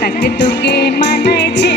তাকে তোকে মানাইছে।